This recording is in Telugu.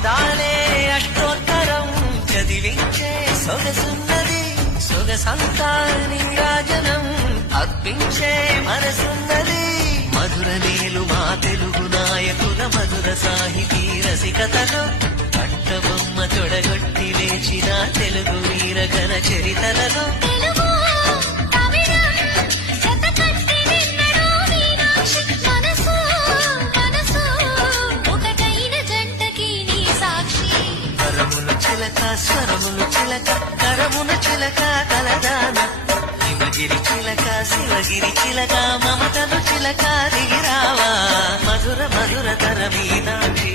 అందాలే అష్టోత్తరం చదివించే సొగసున్నది సొగసంతా నీరాజనం అర్పించే మనసున్నది మధుర నేలు మా తెలుగు నాయకుల మధుర సాహితీ రసికతలో కట్టబొమ్మ తొడగొట్టి లేచిన తెలుగు వీరగణ చరితలలో స్వరములు చిలక కరమున చిలక కలదాన హిమగిరి చిలక శివగిరి చిలక మమతలు చిలక దిగిరావా మధుర మధుర తర మీనాక్షి